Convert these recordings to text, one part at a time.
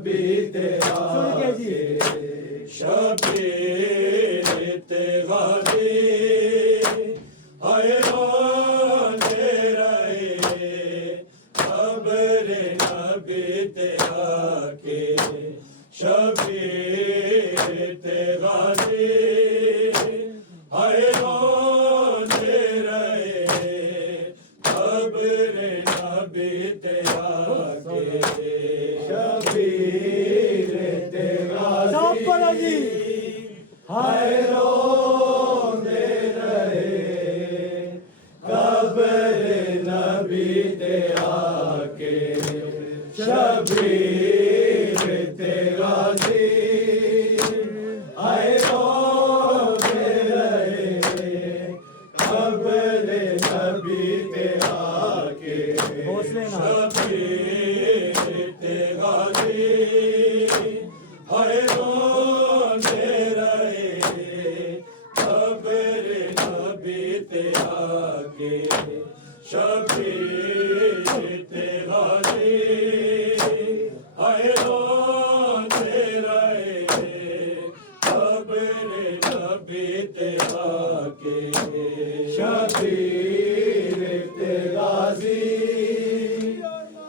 नबी तेरा के शबीर गाजी आए रोंदे रहे खबर नबी तेरा के शबीर गाजी आए रोंदे रहे खबर नबी तेरा के शबीर गाजी हाय रोंदे रहे कब्र नबी तेरा के शबीर गाजी हाय रोंदे रहे कब्र नबी तेरा के शबीर गाजी हाय रोंदे रहे खबर नबी तेरा के शबीर गाजी हाय रोंदे रहे खबर नबी तेरा के शबीर गाजी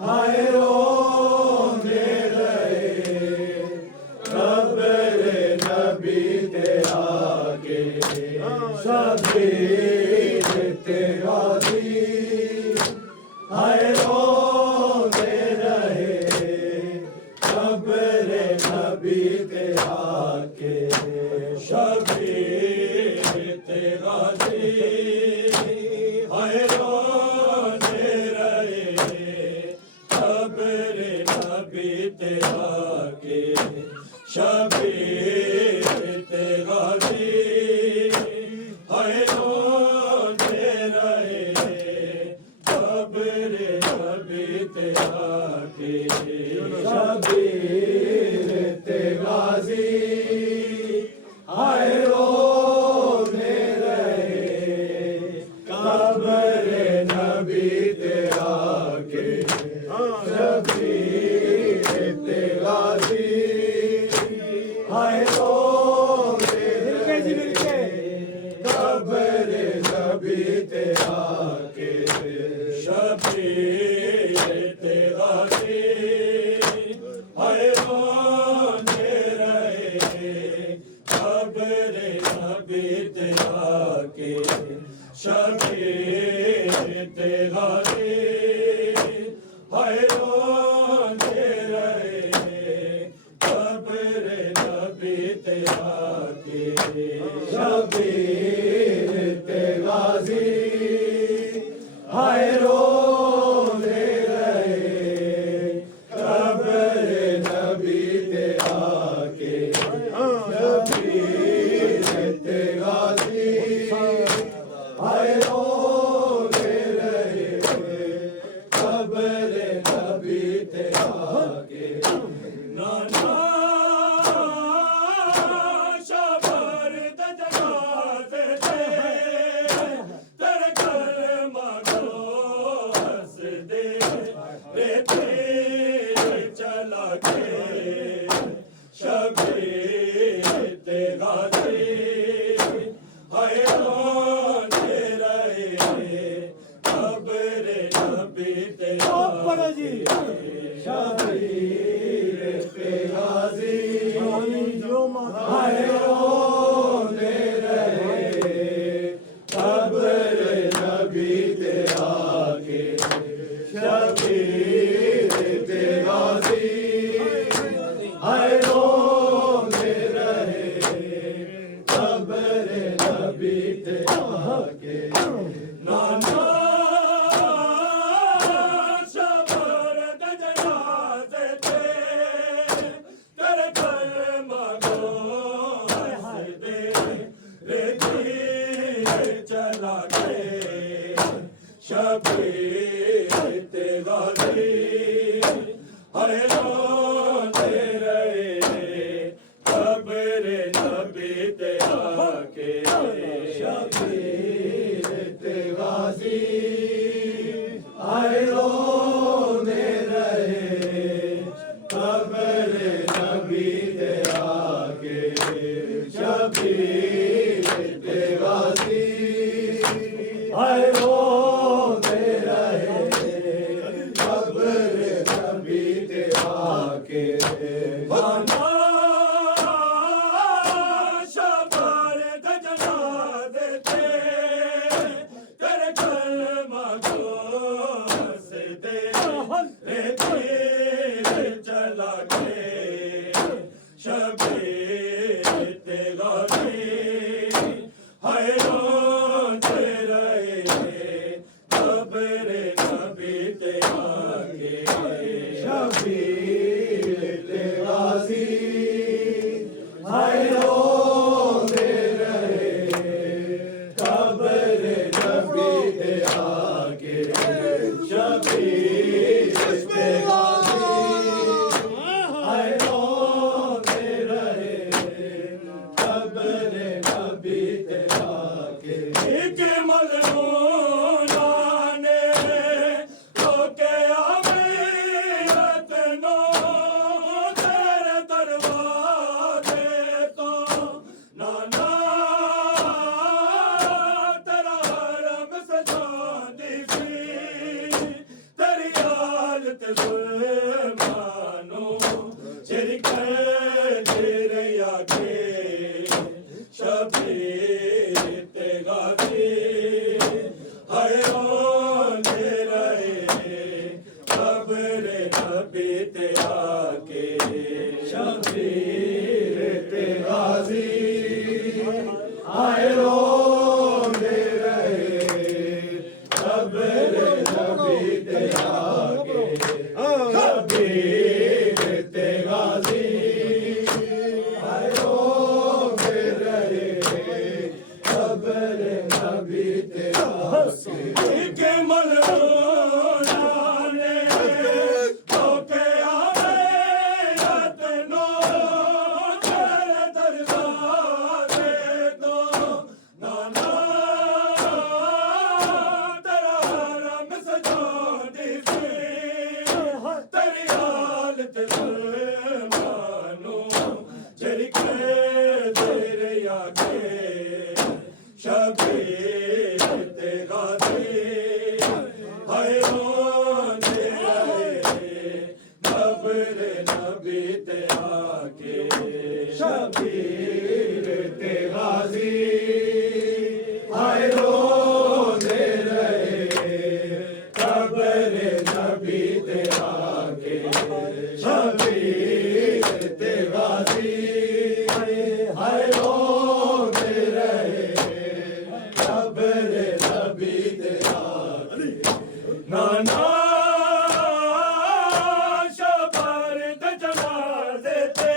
हाय रोंदे रहे खबर नबी तेरा के शबीर गाजी हाय रोंदे रहे खबर नबी तेरा के शबीर गाजी हाय रोंदे रहे खबर नबी तेरा के शबीर गाजी हाय रोंदे रहे खबर नबी तेरा के शबीर गाजी हाय रोंदे रहे खबर नबी तेरा के शबीर गाजी हाय रोंदे रहे खबर नबी तेरा के शबीर गाजी हाय रोंदे रहे खबर नबी तेरा के शबीर गाजी हाय रोंदे रहे खबर नबी तेरा के शबीर गाजी हाय रोंदे रहे खबर नबी तेरा के शबीर गाजी हाय रोंदे रहे खबर नबी तेरा के नाना शबर दजगाते तेरे कलमा को हंस दे रे चला के शबीर गाजी हाय रोंदे रहे खबर नबी तेरा के शबीर गाजी हाय रोंदे रहे खबर नबी तेरा के शबीर गाजी हाय रोंदे रहे खबर नबी तेरा के नाना शबर दजगाते तेरे कलमा को हंस दे रे चला के शबीर गाजी हाय रोंदे रहे नबी दे आगे शबीर ते गाजी हाय रोते रहे कब्र नबी दे आगे शबर गजना देते तेरे कलमा को हंसते चला के शबीर ते गाजी हाय रोते रहे कब्र नबी ते आगे शबीर ते गाजी हाय रोते रहे कब्र नबी ते आगे शबीर ते गाजी हाय रोते रहे कब्र नबी ते आगे एक मजनूना ने रोके अमीरत नो तेरे दरवाजे तो नाना तेरा हरम सजानी सी तेरी हालत जुल्मानो चिरकर चिरया के शबीर ते गाजी हाय रोते रहे कब्र नबी ते आके शबीर ते गाजी हाय रोते रहे कब्र नबी ते आके शबीर ते गाजी हाय रोते रहे कब्र नबी ते आके के मलूना ने रोके अमीरत नो तेरे दरवाजे तो नाना तेरा हरम सजानी सी तेरी हालत जुल्मानो झिरके दरिया के शबीर ते गाजी हाय रोते रहे कब्र नबी ते आके शबीर ते गाजी हाय रोते रहे कब्र नबी ते आके शबीर ते गाजी हाय रोते रहे कब्र नबी ते आके नाना शबर गजना देते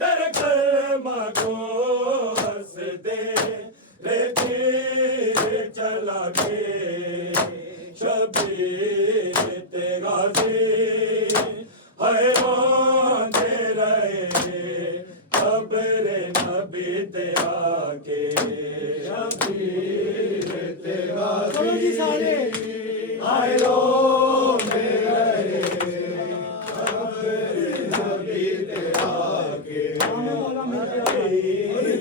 तेरे कलमा को हंसते रहते चला के शबीर ते गाजी हाय रोते रहे कब्र नबी ते आके शबीर ते गाजी हाय रोते रहे कब्र नबी ते आके शबीर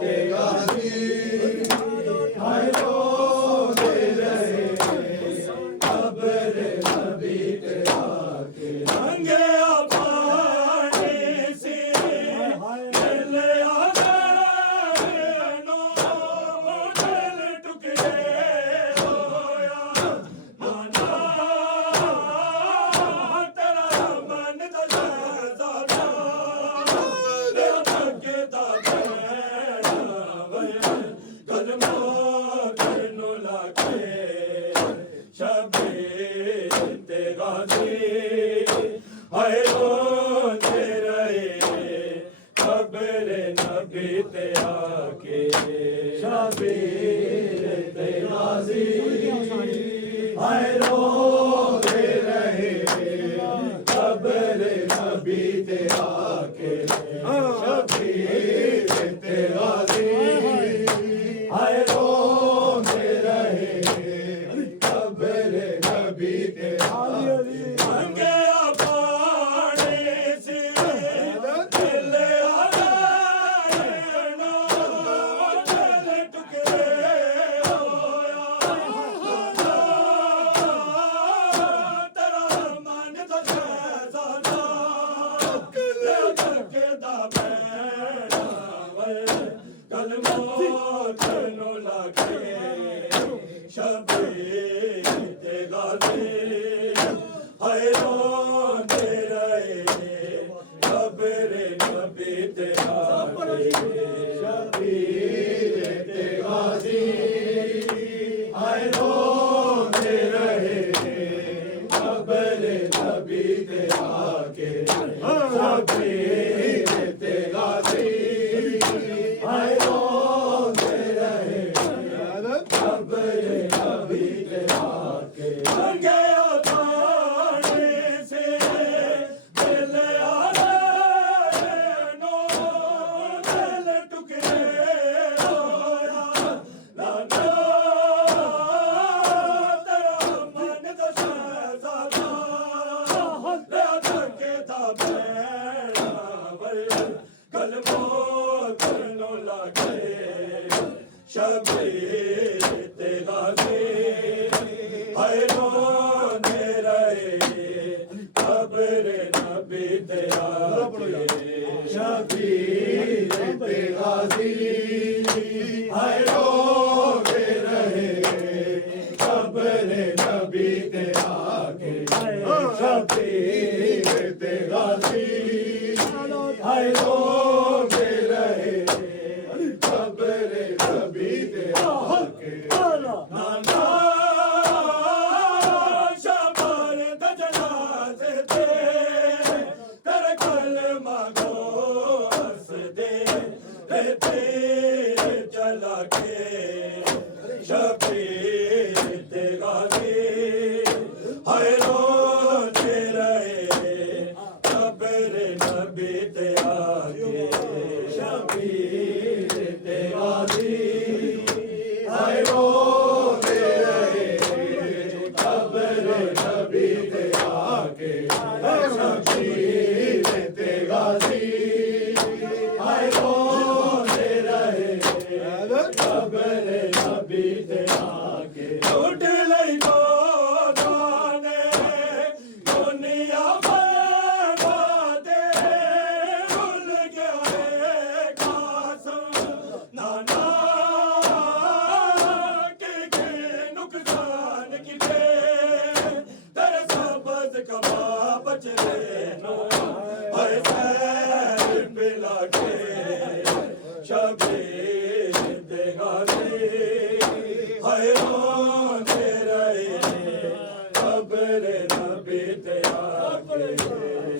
ते गाजी हाय रोते रहे कब्र नबी ते आके रंगे पानी सी दिल नो दिल टुकड़े होया नाना तेरा मन दा ज़ादा तेरा थकदा कलमा करनो लागे शबीर ते गाजी हाय रोते रहे कब्र नबी ते आके शबीर ते गाजी हाय रोते रहे कब्र नबी ते आके शबीर ते गाजी हाय रोते रहे कब्र नबी ते आके दा बैना कलमो तनु लागे शबीर ते गाजी हाय रोंदे रहे कब्र नबी ते आके शबीर ते गाजी हाय रोंदे रहे कब्र नबी ते आके शबीर ते गाजी हाय रोंदे रहे कब्र नबी ते आके गया थाने से दिल आने नो दिल टुकड़े होया लाना तेरा मन तो शहजादा ले धके दा बैना कलमो तनु लागे शबीर ते गाजी हाय रोंदे रहे कब्र नबी ते आके शबीर ते गाजी हाय रोंदे रहे कब्र नबी ते आके शबीर ते गाजी हाय रोंदे रहे कब्र नबी ते आके नाना शबर दजनाज़े ते कर कलमा को हंस दे रहते चला के शबीर ते गाजी हाय रोंदे रहे कब्र नबी ते आके शबीर ते गाजी हाय रोंदे रहे कब्र नबी ते आके शबीर ते गाजी हाय रोंदे रहे कब्र नबी ते आके उठ लई दो गाने दुनिया बर्बादे भूल गया है कासम नाना के नुकसान की तेरे सबज कबा बच नो हाय सैर पिला के शबीर ते गाजी हाय रोंदे रहे कब्र नबी ते आके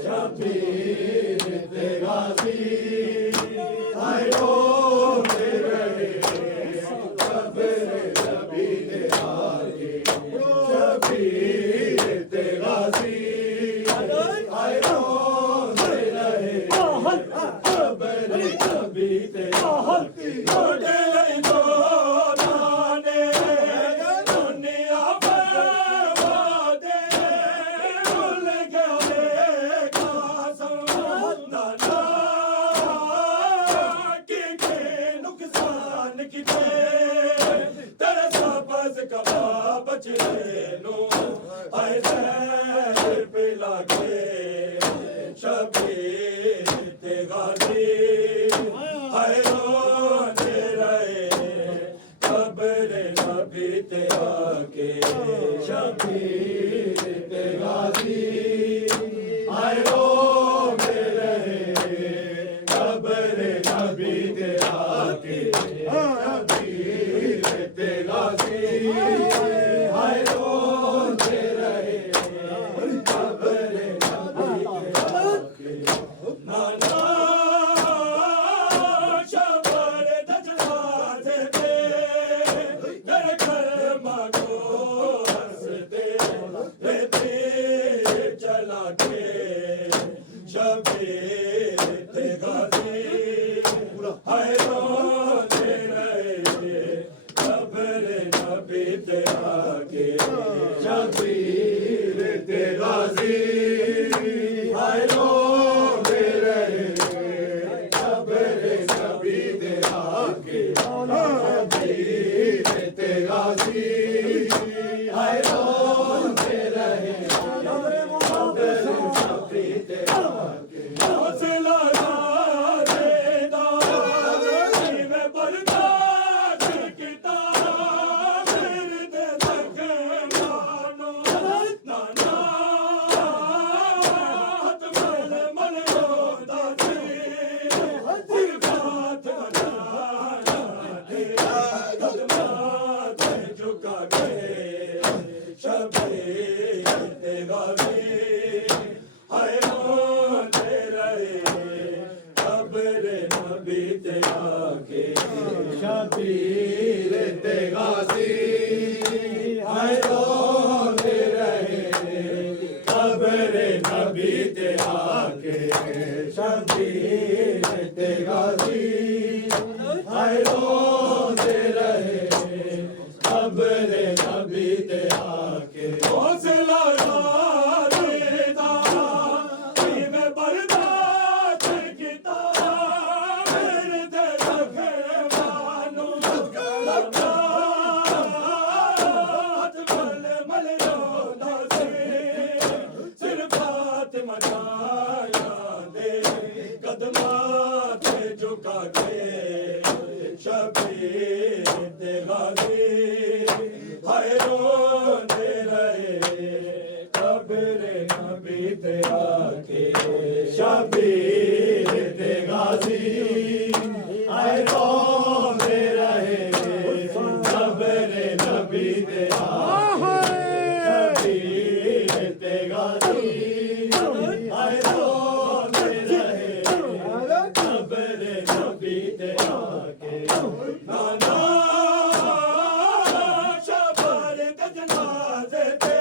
शबीर ते गाजी हाय रोंदे रहे कब्र नबी ते आके शबीर ते गाजी हाय रोंदे रहे कब्र नबी ते आके उठे लई दो दाने दुनिया बर्बादे भूल गया है कासम नाना के नुकसान की तेरे सबज कबा बच नो हाय सैर पिला के शबीर ते गाजी हाय रोंदे रहे कब्र नबी ते आके शबीर ते गाजी हाय रोंदे रहे कब्र नबी ते आके शबीर ते गाजी हाय रोंदे रहे कब्र नबी ते आके नाना शबर दजनाज़े ते कर कलमा को हंस दे रहते चला के शबीर ते गाजी हाय रोंदे रहे कब्र नबी ते आके शबीर ते गाजी हाय रोंदे रहे कब्र नबी ते आके शबीर ते गाजी हाय रोंदे रहे कब्र नबी ते आके हौसला आके शबीर ते गाजी हाय रोते रहे कब्र नबी ते आके शबीर ते गाजी हाय रोते रहे कब्र नबी ते आके हौसला देता मैं बर्दाश्त किता मेरे ते रखे मानो हाथ मल मल रोना सिर फातिमा छाया दे कदमां ते झुका के शबीर ते गाजी हाय रोते रहे कब्र नबी ते आके शबीर ते गाजी हाय रोते रहे कब्र नबी ते आके शबीर ते गाजी हाय रोते रहे कब्र नबी ते आके नाना शबर के जनाजे ते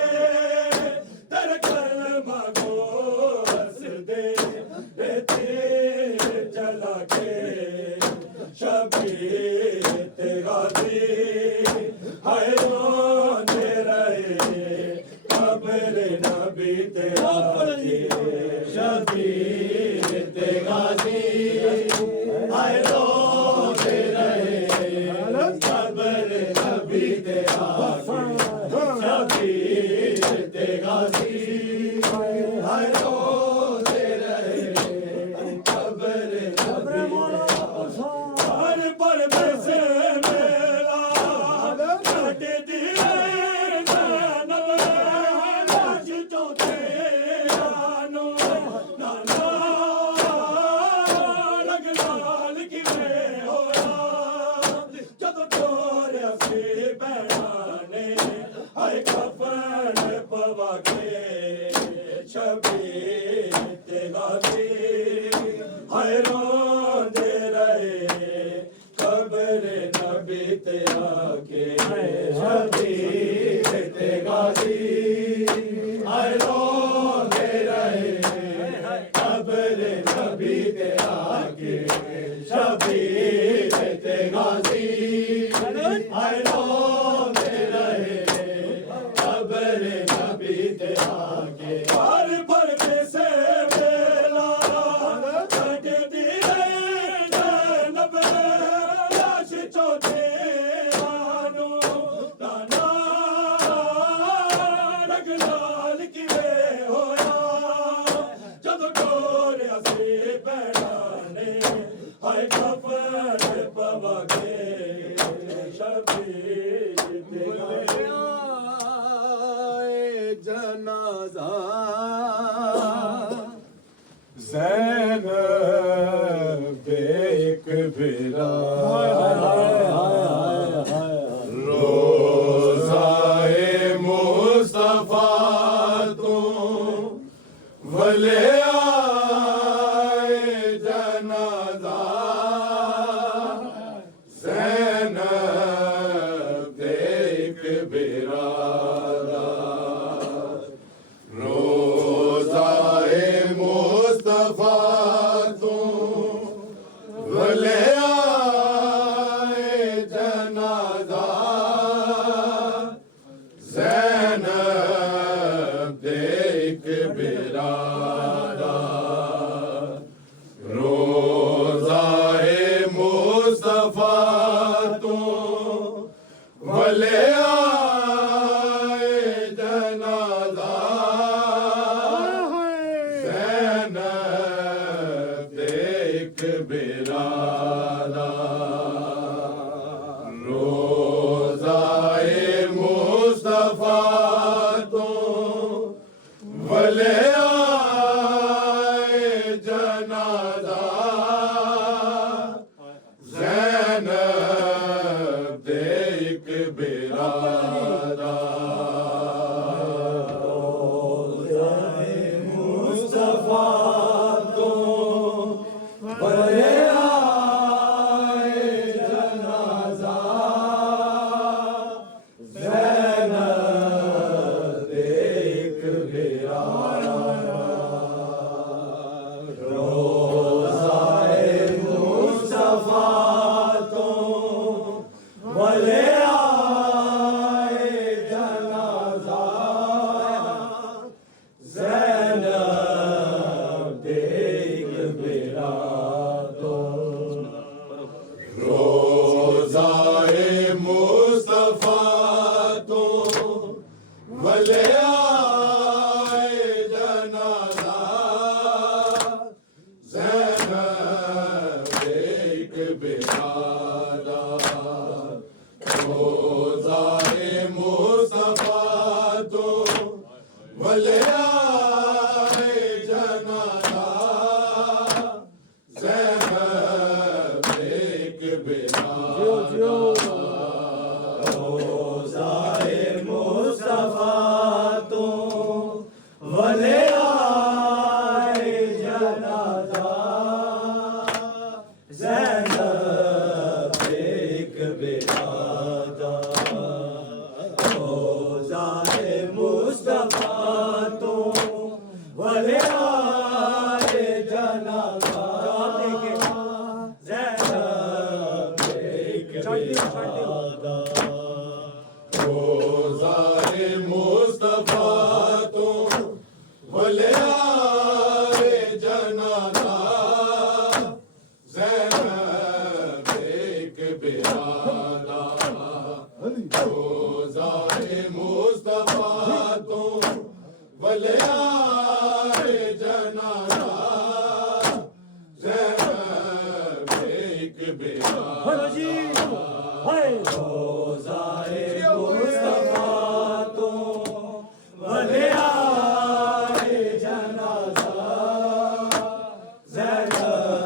तेरे कलमा को हंस दे तेरे चला के शबीर ते गाजी हाय रोते रहे कब्र नबी ते आके शबीर ते गाजी हाय रोते रहे कब्र नबी ते आके शबीर ते गाजी हाय रोते रहे कब्र नबी हर पर से मेला काटे दिए नब लाज चौथे आनो नाना लग लाल की में होया जब तोरे से बैठाने हाय कफन पवा के शबीर ते गाजी हाय रोते रहे कब्र नबी ते आके शबीर ते गाजी हाय रोते रहे कब्र नबी ते आके शबीर ते गाजी हाय रोते रहे कब्र नबी ते आके हर पर से मेला कट दिए नब लाश चौथे आनो नाना रग लाल की वे होया जब गोरिया से बैठाने हाय कफन पवा के शबीर ते गाजी जनाजा ज़ैनब एक बिरा रोज़ाए मुस्तफा तू भले आए जनाजा ज़ैनब एक बिरा रोज़ाए मुस्तफा तू भले आए जनाजा ज़ैनब एक बिरादा रोज़ाए मुस्तफा तू भले आए जनाजा ज़ैनब एक बिरादा रोज़ाए मुस्तफा तू भले आए जनाजा ज़ैनब एक बिरादा मुस्तफा तू भले ज़ैनब एक बिरादर, रोज़ाए मुस्तफा तो वलियाए जनाजा, ज़ैनब एक बिरादर, रोज़ाए मुस्तफा तो वलियाए जनाजा, ज़ैनब एक बिरादर, रोज़ाए मुस्तफा तो वलियाए जनाजा, ज़ैनब एक बिरादर, रोज़ाए मुस्तफा तो वलियाए जनाजा, ज़ैनब एक बिरादर, रोज़ाए मुस्तफा तो वलियाए जनाजा, ज़ैनब एक बिरादर, रोज़ाए मुस्तफा तो वलियाए जनाजा, ज़ैनब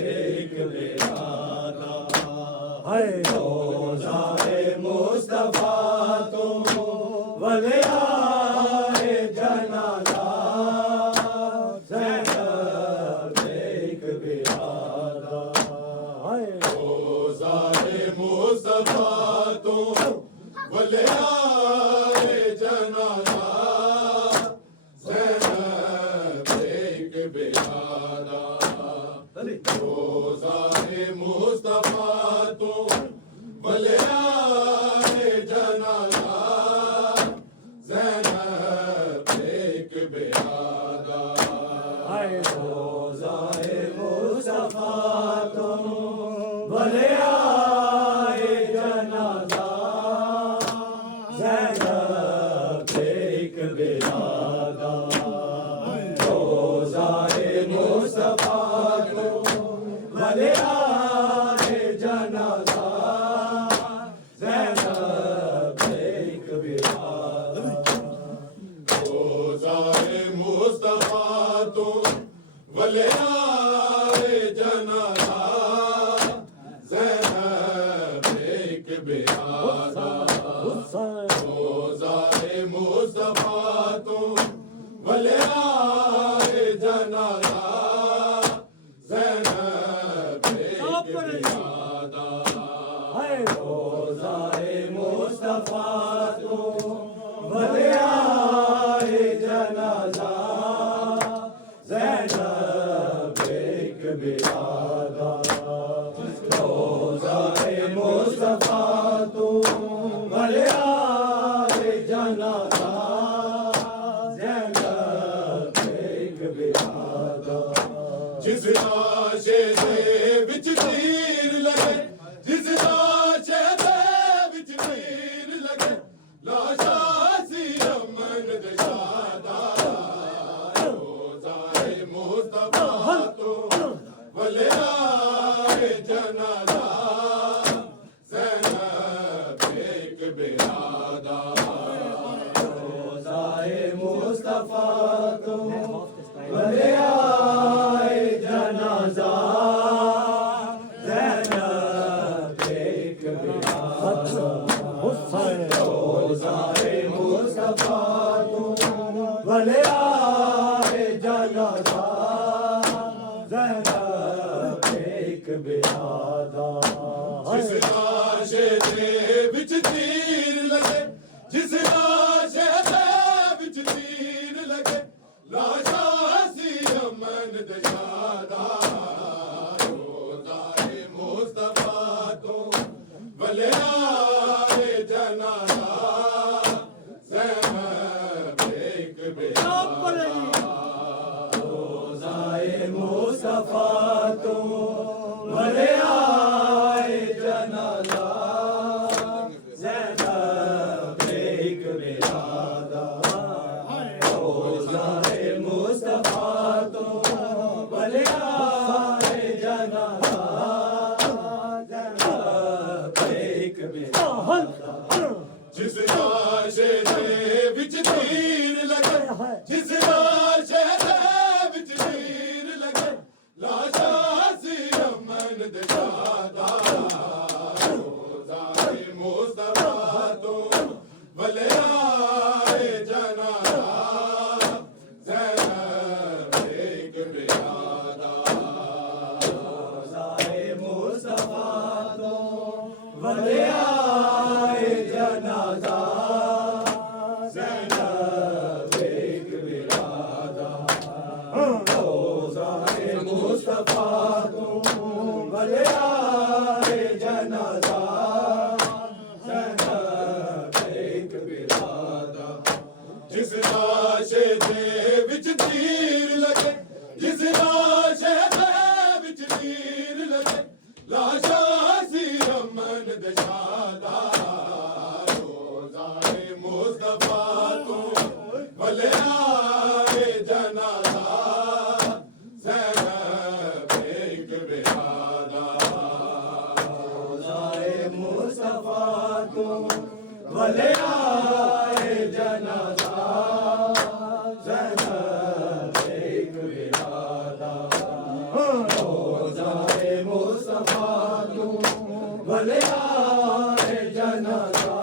एक बिरादर, रोज़ाए मुस्तफा तो वलियाए जनाजा, ज़ैनब एक बिरादर, रोज़ाए मुस्तफा तो वलियाए जनाजा, ज़ैनब एक बिरादर, रोज़ाए मुस्तफा तो वलियाए जनाजा, ज़ैनब एक बिरादर, रोज़ाए मुस्तफा तो वलियाए जनाजा, ज़ैनब एक बिरादर, रोज़ाए मुस्तफा तो वलियाए जनाजा, ज़ैनब एक बिरादर, रोज़ाए मुस्तफा तो वलियाए जनाजा, ज़ैनब एक बिरादर, रोज़ाए मुस्तफा तो वलियाए जनाजा, ज़ैनब एक बिरादर, रोज़ाए मुस्तफा तो वलियाए जनाजा, ज़ैनब एक बिरादर, रोज़ाए मुस्तफा तो वलियाए जनाजा, ज़ैनब एक बिरादर, जिस लाशे दे विच तीर लगे, जिस लाशे दे विच तीर लगे, लाशा सी अमन दे शादा, रोज़ाए मुस्तफा तो वलियाए जनाजा, ज़ैनब एक बिरादर, रोज़ाए मुस्तफा तो वलियाए जनाजा, ज़ैनब एक बिरादर, रोज़ाए मुस्तफा तो वलियाए जनाजा, ज़ैनब एक बिरादर, जिस लाशे दे विच तीर लगे, जिस लाशे दे विच तीर लगे, लाशा सी अमन दे शादा, रोज़ाए मुस्तफा तो वलियाए जनाजा, ज़ैनब एक बिरादर, रोज़ाए मुस्तफा तो वलियाए जनाजा, ज़ैनब एक बिरादर, रोज़ाए मुस्तफा तो वलियाए जनाजा ज़ैनब एक बिरादा जिस लाशे दे विच तीर लगे जिस लाशे दे विच तीर लगे लाशा सी अमन दे शादा रोज़ाए मुस्तफा तो भले आए जनाजा ज़ैनब एक बिरादा रोज़ाए मुस्तफा तो भले आए जनाजा ज़ैनब एक बिरादा रोज़ाए मुस्तफा तो भले आए जनाजा ज़ैनब एक बिरादा जिस लाशे दे विच तीर लगे जिस लाशे दे विच तीर लगे लाशा सी अमन दे शादा रोज़ाए मुस्तफा तो भले आए जनाजा ज़ैनब एक बिरादा रोज़ाए मुस्तफा तो भले आए जनाजा ज़ैनब एक बिरादा रोज़ाए मुस्तफा तो भले आए जनाजा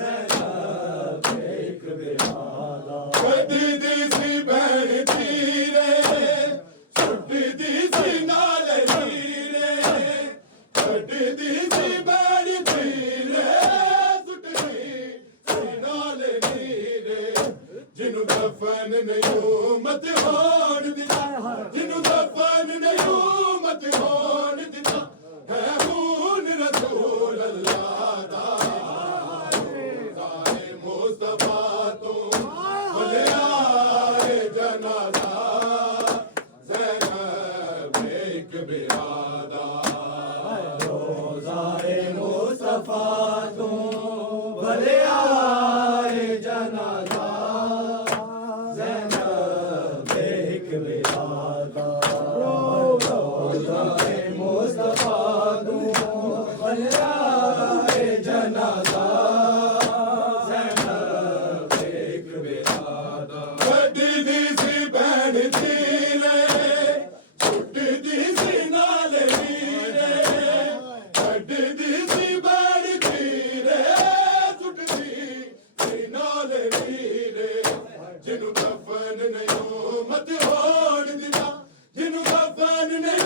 ज़ैनब एक बिरादा कदी दी सी भैन तीरे छुट्टी दी सी नाल नीरे कदी दी सी भैन तीरे छुट्टी सी नाल नीरे जिनु दफन नहीं मत होण दिता जिनु दफन नहीं मत होण दिता है खून रसूल अल्लाह दा रोज़ाए मुस्तफा तो भले आए जनाजा ज़ैनब एक बिरादा रोज़ाए मुस्तफा तो भले आए जनाजा ज़ैनब एक बिरादा रोज़ाए मुस्तफा तो भले आए जनाजा ज़ैनब एक बिरादा कदी दी सी भैन तीरे छुट्टी दी सी नाल नीरे कदी दी सी भैन तीरे छुट्टी सी नाल नीरे जिनु दफन नहीं मत होण दिता जिनु दफन नहीं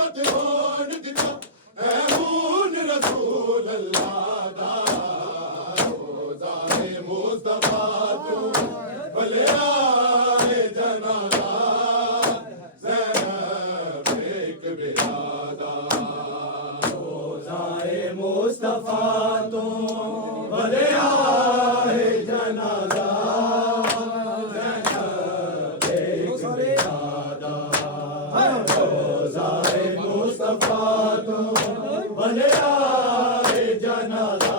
मत होण दिता है खून रसूल अल्लाह दा रोज़ाए मुस्तफा तो भले आए जनाजा ज़ैनब एक बिरादा रोज़ाए मुस्तफा तो भले आए जनाजा ज़ैनब एक बिरादा रोज़ाए मुस्तफा तो भले आए जनाजा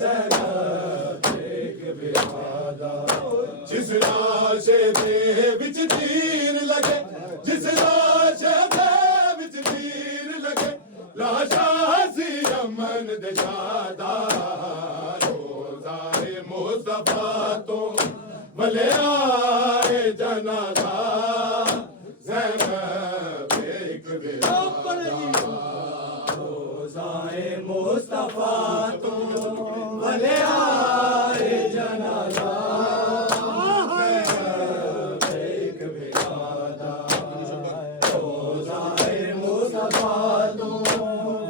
ज़ैनब एक बिरादा जिस लाशे दे विच तीर लगे जिस लाशे दे विच तीर लगे लाशा सी अमन दे शादा रोज़ाए मुस्तफा तो भले आए जनाजा ज़ैनब एक बिरादा रोज़ाए मुस्तफा तो भले आए जनाजा ज़ैनब एक बिरादा रोज़ाए मुस्तफा तो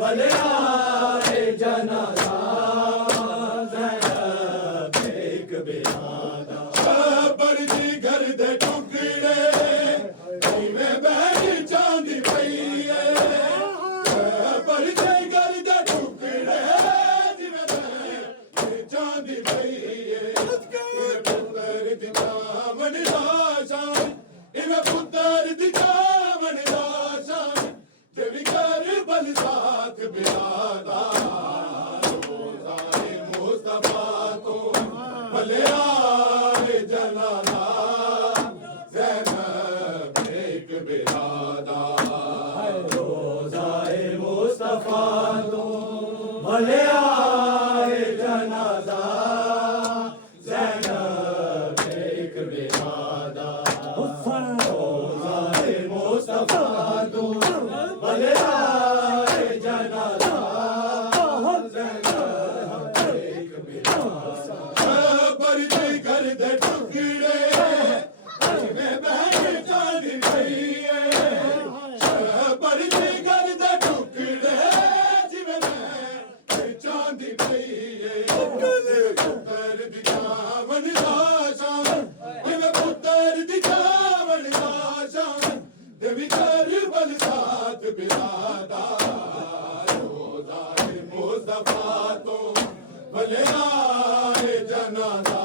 भले आए जनाजा ज़ैनब एक बिरादा पर जी घर दे टुकड़े बिरादा रोज़ाए मुस्तफा तो भले आए जनाजा ज़ैनब एक बिरादा रोज़ाए मुस्तफा तो भले आए जनाजा ज़ैनब एक बिरादा परदे कर दे टुकड़े जिਵੇਂ ਬਹਿਣ ਚਾਂਦੀ ਪਈ ਏ परदे कर दे टुकड़े जिਵੇਂ ਬਹਿਣ ਚਾਂਦੀ ਪਈ ਏ ਪੁੱਤਰ ਦੀ ਜਾਵਣ ਦਾ ਸ਼ਾਨ ਜਿਵੇਂ ਪੁੱਤਰ ਦੀ ਜਾਵਣ ਦਾ ਸ਼ਾਨ ਦੇਵੀ ਕਰਬਲ ਸਾਥ ਬਿਰਾਦਾ ਰੋਜ਼ਾਏ ਮੁਸਤਫਾ ਤੋਂ ਭਲੇ ਆਏ ਜਨਾਜ਼ਾ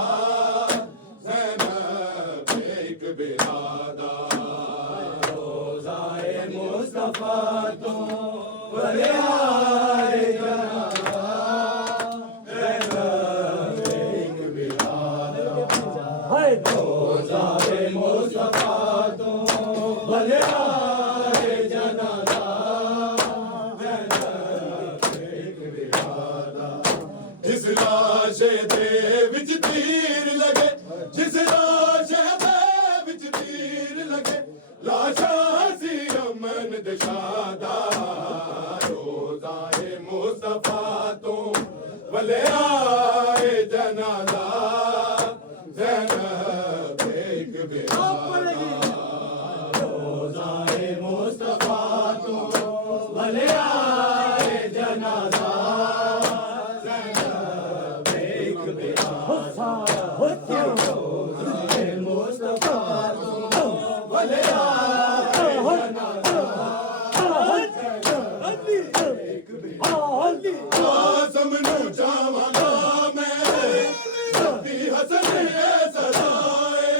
ज़ैनब एक बिरादा रोज़ाए मुस्तफा तो भले आए जनाजा ज़ैनब एक बिरादा रोज़ाए मुस्तफा तो भले आए जनाजा ज़ैनब एक बिरादा जिस लाशे दे विच तीर लगे जिस लाशे दे विच तीर लगे लाशा सी अमन दशादा रोज़ाए मुस्तफा तो भले आए जनाजा ज़ैनब एक बिरादा रोज़ाए मुस्तफा तो भले आए जनाजा ज़ैनब एक बिरादा रोज़ाए मुस्तफा तो भले आए जनाजा ज़ैनब एक बिरादा आसम नू जावांगा मैं सती हसन ये सदाए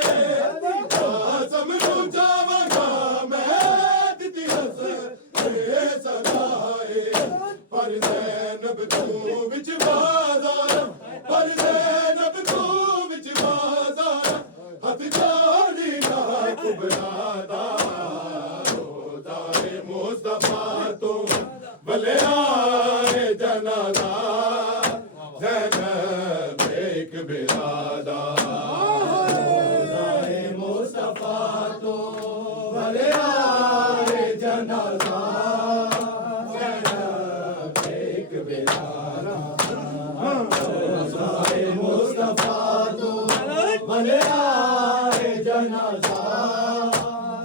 आसम नू जावांगा मैं दिती हसन ये सदाए पर ज़ैनब तू विच बाज़ार पर ज़ैनब तू विच बाज़ार हथ जानी ना कुबरादा रोज़ाए मुस्तफा तो भले आए जनाजा ज़ैनब एक बिरादा रोज़ाए मुस्तफा तो भले आए जनाजा ज़ैनब एक बिरादा रोज़ाए मुस्तफा तो भले आए जनाजा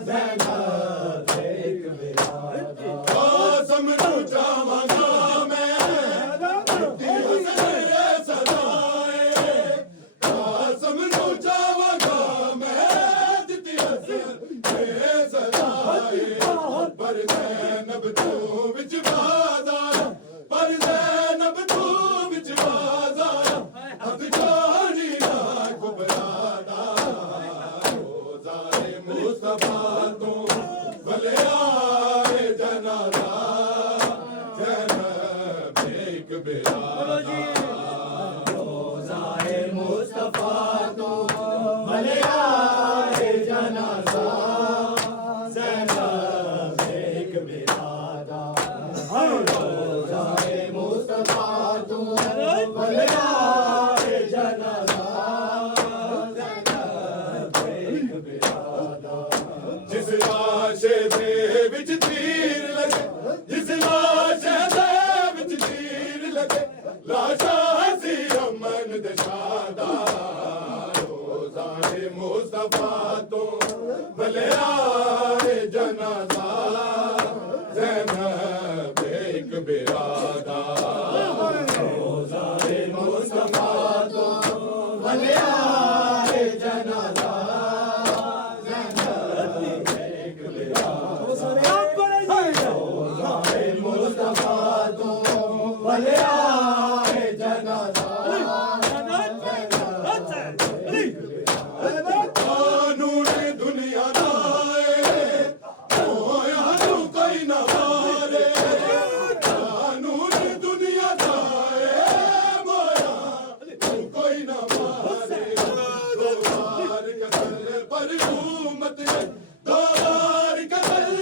ज़ैनब एक बिरादा आसम नू जावांगा मैं दिती हसन ये सदाए आसम नू जावांगा मैं दिती हसन ये सदाए पर ज़ैनब तू विच बाज़ार पर ज़ैनब तू विच बाज़ार हथ जानी ना कुबरादा रोज़ाए मुस्तफा तो भले आए जनाजा ज़ैनब एक बिरादा रोज़ाए मुस्तफा तो भले आए जनाजा ज़ैनब एक बिरादा रोज़ाए मुस्तफा तो भले आए जनाजा ज़ैनब एक बिरादा जिस लाशे दे विच तीर लगे जिस लाशे दे विच तीर लगे लाशा सी अमन दशादा रोज़ाए मुस्तफा तो भले आए जनाजा ज़ैनब एक बिरादा रोज़ाए मुस्तफा तो भले आए जनाजा ज़ैनब एक बिरादा रोज़ाए मुस्तफा तो भले आए जनाजा कानून दुनिया दाए ओ यारू कोई न मारे कानून दुनिया दाए मोया तू कोई न मारे दो बार कतल पर हुकूमत ने दो बार कतल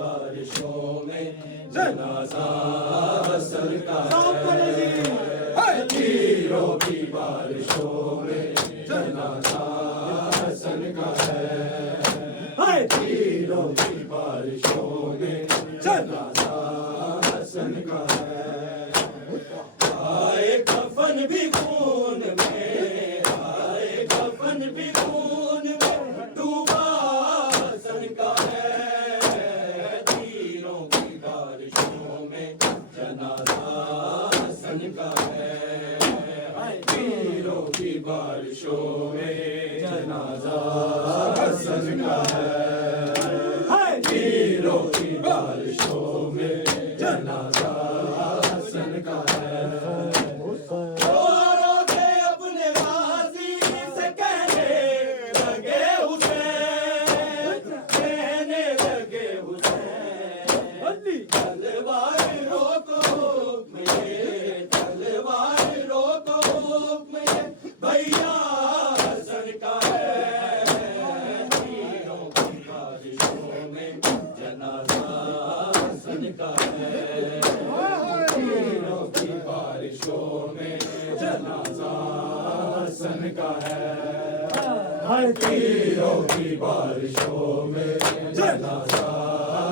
बारिशों में जनाजा हसन का है तीरों की बारिशों में जनाजा हसन का है तीरों की बारिशों में जनाजा हसन का है आए कफन भी खून में आए कफन भी खून में डूबा हसन का है तीरों की बारिशों में जनाजा हसन का है तीरों की बारिशों में जनाजा हसन का है तीरों की बारिशों में जनाजा हसन का है रो के अपने गाजी से कहने लगे हुसैन कहने लगे हुसैन तलवार रोको तलवार रोको भैया हसन का है तीरों की बारिशों में जनाजा हसन का है तीरों की बारिशों में जनाजा हसन का है तीरों की बारिशों में जनाजा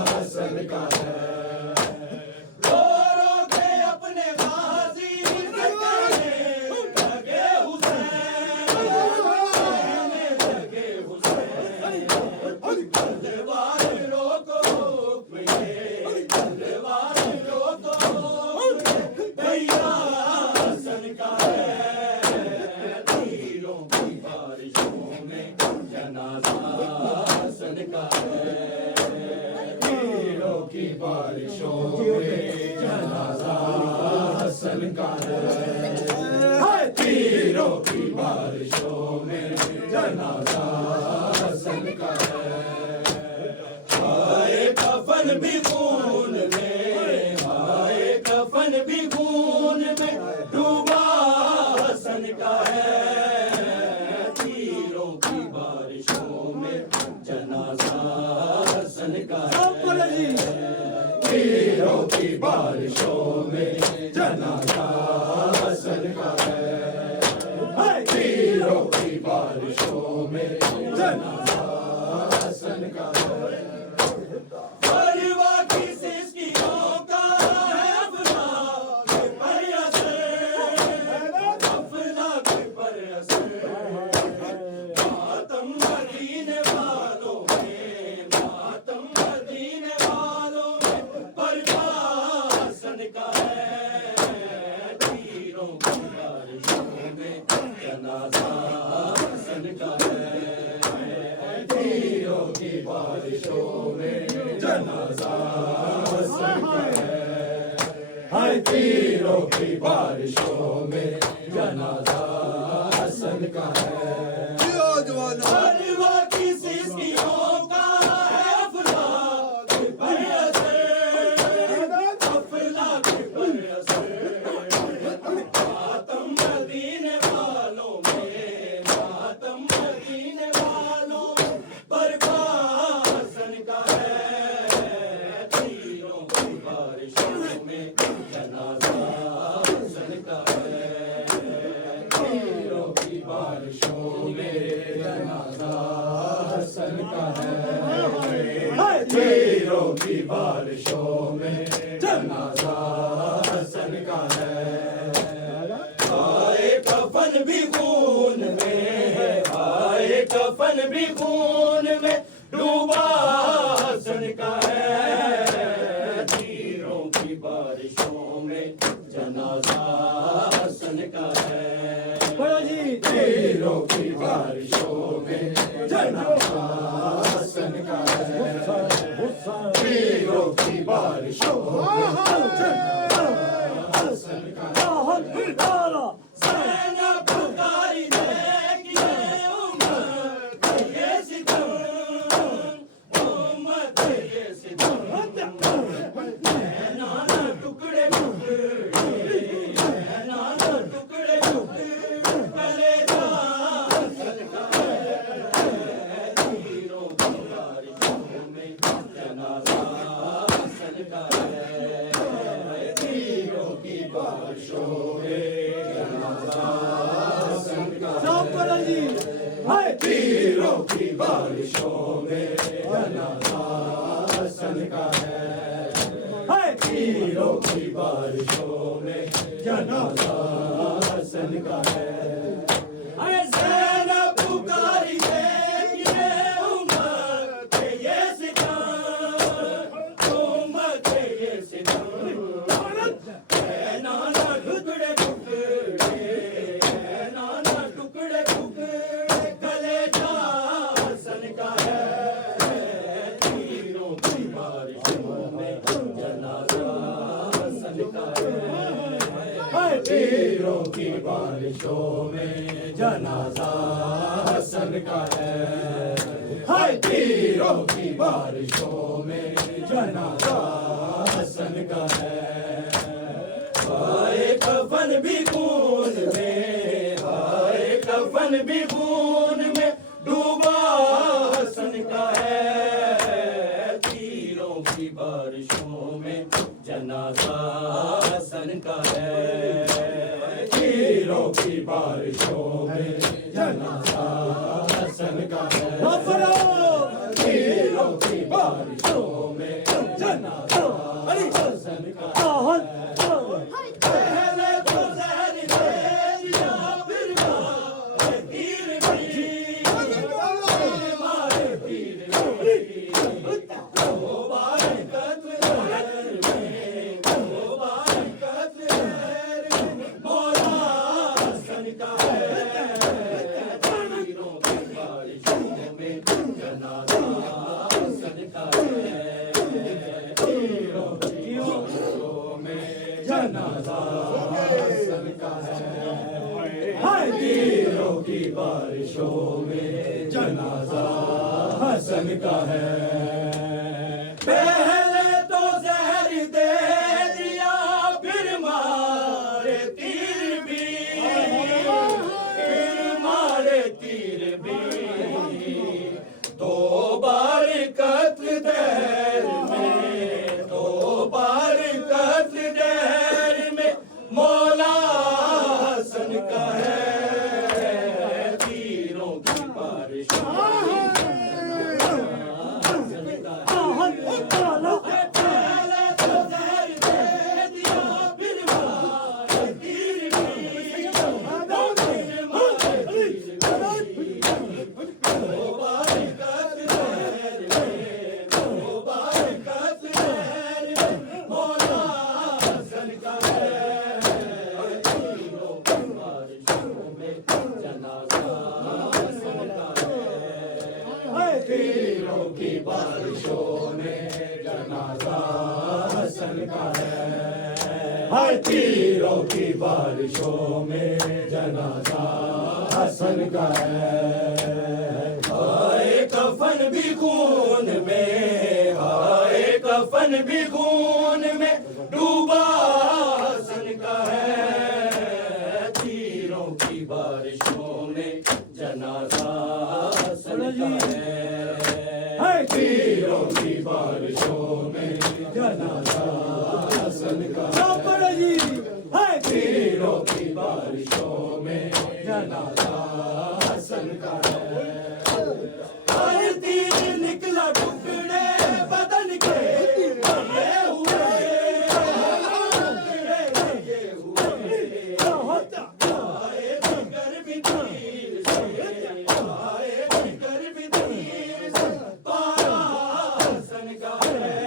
हसन का है रो रो के अपने गाजी से कहने लगे हुसैन कहने लगे हुसैन तलवार रोको तलवार रोको भैया हसन का है तीरों की बारिशों में जनाजा हसन का है तीरों की बारिशों में जनाजा हसन का है तीरों की बारिशों में जनाजा हसन का है आए कफन भी खून में आए कफन भी खून में डूबा हसन का है तीरों की बारिशों में जनाजा हसन का है तीरों की बारिशों में जनाजा हसन का है तीरों की बारिशों में जनाजा हसन का है परवा की सिसकियों का है अफला पर असर अफला पर असर मातम मदीने वालों में मातम मदीने वालों में परवा हसन का है तीरों की बारिशों में जनाजा हसन का है तीरों की बारिशों में जनाजा हसन का है तीरों की बारिशों में जनाजा हसन का है परवा की सिसकियों का है अफला पर असर अफला पर असर मातम मदीने वालों में मातम मदीने वालों में बरपा हसन का है तीरों की बारिशों में जनाजा हसन का है तीरों की बारिशों में जनाजा हसन का है तीरों की बारिशों में जनाजा हसन का है आए कफन भी खून में आए कफन भी खून में डूबा हसन का है तीरों की बारिशों में जनाजा हसन का है तीरों की बारिशों में जनाजा हसन का है तीरों की बारिशों में जनाजा हसन का है सेना पुकारी देखिए उम्मत ये सितम उम्मत ये सितम नाना टुकड़े नाना टुकड़े पहले हसन का है तीरों की बारिशों में जनाजा हसन का है, तीरों की बारिशों में जनाजा हसन का है, तीरों की बारिशों में जनाजा हसन का है, तीरों की बारिशों में जनाजा हसन का है। अरे ज़ैनब पुकारी देखिए उम्मत के ये सितार, उम्मत के ये सितार, ऐ नाना टुकड़े टुकड़े, ऐ नाना टुकड़े टुकड़े, कलेजा हसन का है, तीरों की बारिशों में जनाजा हसन का है, तीरों की बारिशों में जनाजा हसन का है, हाय तीरों की बारिशों में जनाजा हसन का है। हाय कफन भी खून में, हाय कफन भी खून में डूबा हसन का है, तीरों की बारिशों में जनाजा हसन का है, तीरों की बारिशों में जनाजा हसन का है, तीरों की बारिशों में जनाजा हसन का है। पहले तो जहर दे दिया, फिर मारे तीर भी, मारे तीर भी, दो बार कत्ल में, दो बार कत्ल में, मौला हसन का है, तीरों की बारिशों में जनाजा हसन का है, तीरों की बारिशों में जनाजा हसन का है, हाय तीरों की बारिशों में जनाजा हसन का है। पहले तो जहर दे दिया, फिर मारे तीर भी, फिर मारे तीर भी, दो बार कत्ल दहर में, दो बार कत्ल दहर में, मौला हसन का है, तीरों की बारिशों में हसन का है। पहले तो जहर दे दिया, फिर मारे तीर भी, फिर मारे तीर भी, दो बार कत्ल दहर में, दो बार कत्ल दहर में, मौला हसन का है, तीरों की बारिशों में जनाजा हसन का है, तीरों की बारिशों में जनाजा हसन का है, हाय तीरों की बारिशों में जनाजा हसन का है। हाय कफन भी खून में, हाय कफन भी खून में डूबा हसन का है, तीरों की बारिशों में जनाजा हसन का है, तीरों की बारिशों में जनाजा हसन का है, तीरों की बारिशों में जनाजा हसन का है। हर तीर निकला टुकड़े बदन के लिए हुए, टुकड़े लिए हुए, आए जिगर भी तीर से, आए जिगर भी तीर से, पारा हसन का है,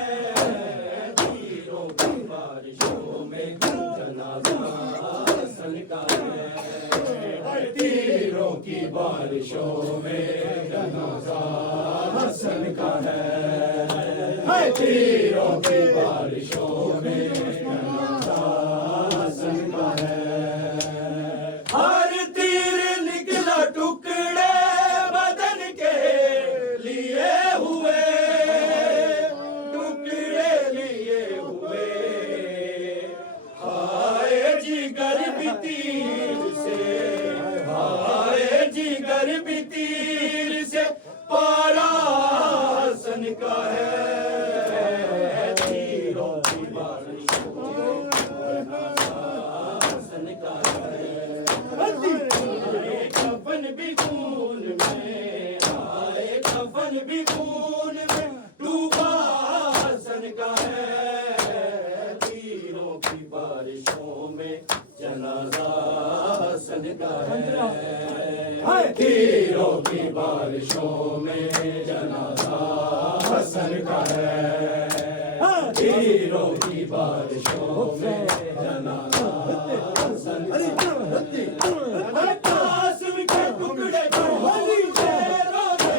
तीरों की बारिशों में जनाजा हसन का है, तीरों की बारिशों में जनाजा हसन का है, तीरों की बारिशों में जनाजा हसन का है। हर तीर निकला टुकड़े बदन के लिए हुए, टुकड़े लिए हुए, हाय जिगर भी तीर से, हाय जिगर भी तीर से, पारा हसन का है, तीरों तीरों की बारिशों में जनाजा हसन का है तीरों की बारिशों में जनाजा हसन का है कासिम के टुकड़े होली से रोते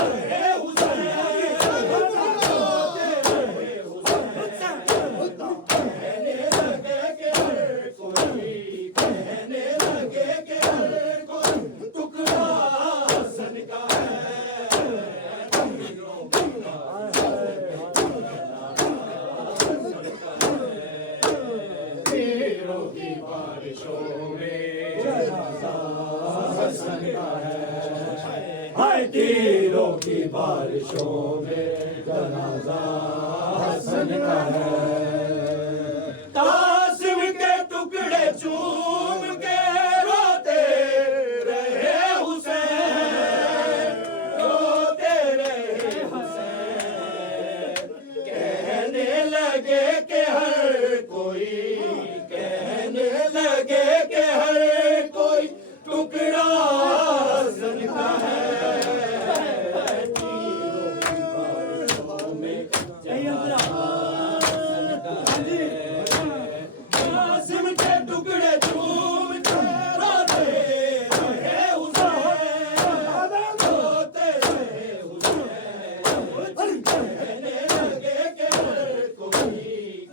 रहे हुसैन कहने लगे कि हर कोई कहने लगे कि हर कोई टुकड़ा हसन का है तीरों की बारिशों में जनाजा हसन का है हाय तीरों की बारिशों में जनाजा हसन का है कासिम के टुकड़े चूम के रोते रहे हुसैन रोते रहे हुसैन कहने लगे कि हर कोई कहने लगे कि हर कोई टुकड़ा हसन का है तीरों की बारिशों में जनाजा हसन का है कासिम के टुकड़े चूम के रोते रहे हुसैन रोते रहे हुसैन कहने लगे कि हर कोई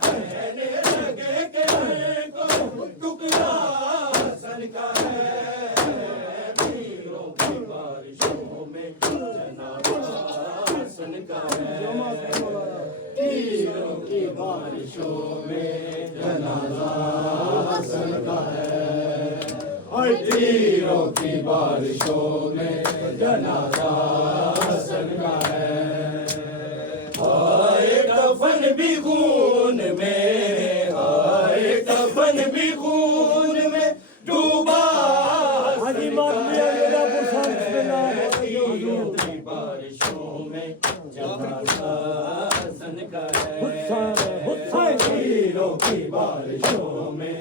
कहने लगे कि हर कोई टुकड़ा हसन का है तीरों की बारिशों में जनाजा हसन का है तीरों की बारिशों में जनाजा हसन का है और तीरों की बारिशों में जनाजा हसन का है हाय कफन भी खून में हाय कफन भी खून में डूबा हसन का है तीरों की बारिशों में जनाजा हसन का है तीरों की बारिशों में